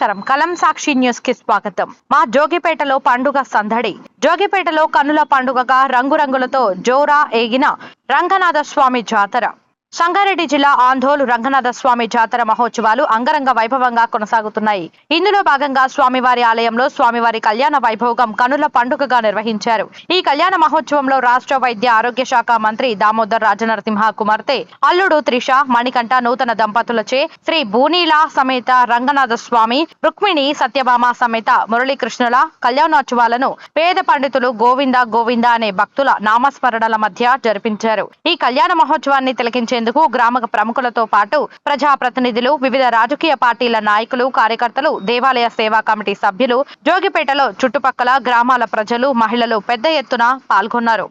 నమస్కారం. కలం సాక్షి న్యూస్ కి స్వాగతం. మా జోగిపేటలో పండుగ సందడి. జోగిపేటలో కన్నుల పండుగగా రంగురంగులతో జోరా ఏగిన రంగనాథ స్వామి జాతర. సంగారెడ్డి జిల్లా ఆందోళన రంగనాథ స్వామి జాతర మహోత్సవాలు అంగరంగ వైభవంగా కొనసాగుతున్నాయి. ఇందులో భాగంగా స్వామివారి ఆలయంలో స్వామివారి కళ్యాణ వైభోగం కనుల పండుగగా నిర్వహించారు. ఈ కళ్యాణ మహోత్సవంలో రాష్ట్ర వైద్య ఆరోగ్య శాఖ మంత్రి దామోదర్ రాజనరసింహ కుమార్తె అల్లుడు త్రిష మణికంఠ నూతన దంపతులచే శ్రీ బూనీలా సమేత రంగనాథ స్వామి, రుక్మిణి సత్యభామ సమేత మురళీకృష్ణుల కళ్యాణోత్సవాలను పేద పండితులు గోవింద గోవింద అనే భక్తుల నామస్మరణల మధ్య జరిపించారు. ఈ కళ్యాణ మహోత్సవాన్ని తిలకించే గ్రామ ప్రముఖులతో పాటు ప్రజాప్రతినిధులు, వివిధ రాజకీయ పార్టీల నాయకులు, కార్యకర్తలు, దేవాలయ సేవా కమిటీ సభ్యులు, జోగిపేటలో చుట్టుపక్కల గ్రామాల ప్రజలు, మహిళలు పెద్ద ఎత్తున పాల్గొన్నారు.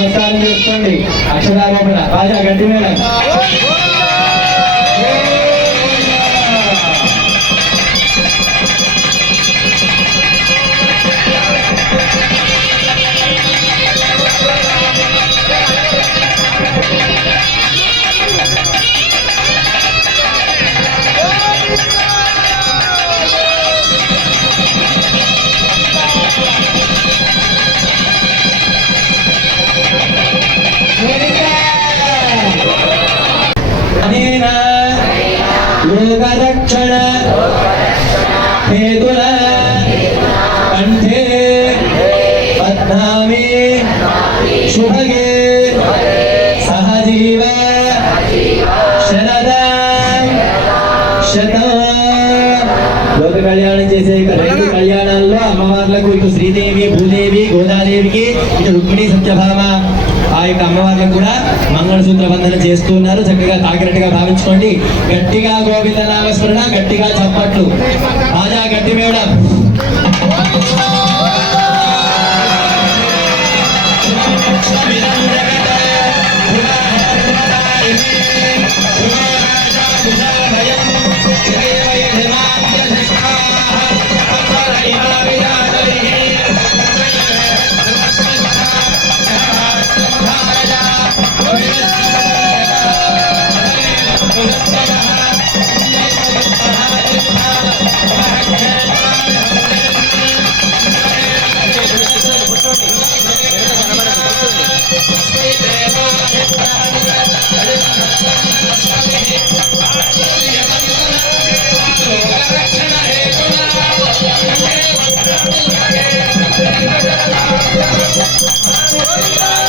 నమస్కారం చేసుకోండి. అక్షరారోపణ రాజా గట్టి మీద యోగరక్షణ హేతుల కంఠే పద్మామి శుభగే సహజీవ శరద శతం. లోక కళ్యాణం చేసే రెండు కళ్యాణాల్లో అమ్మవార్లకు ఇటు శ్రీదేవి, భూదేవి, గోదాదేవికి ఇటు రుక్మిణి సత్యభామ ఆ యొక్క అమ్మవార్లకు కూడా మంగళసూత్ర బంధన చేస్తున్నారు. చక్కగా తాకినట్టుగా భావించుకోండి. గట్టిగా గోవింద నామస్మరణ, గట్టిగా చప్పట్లు. రాజా గట్టి మేడం Oh,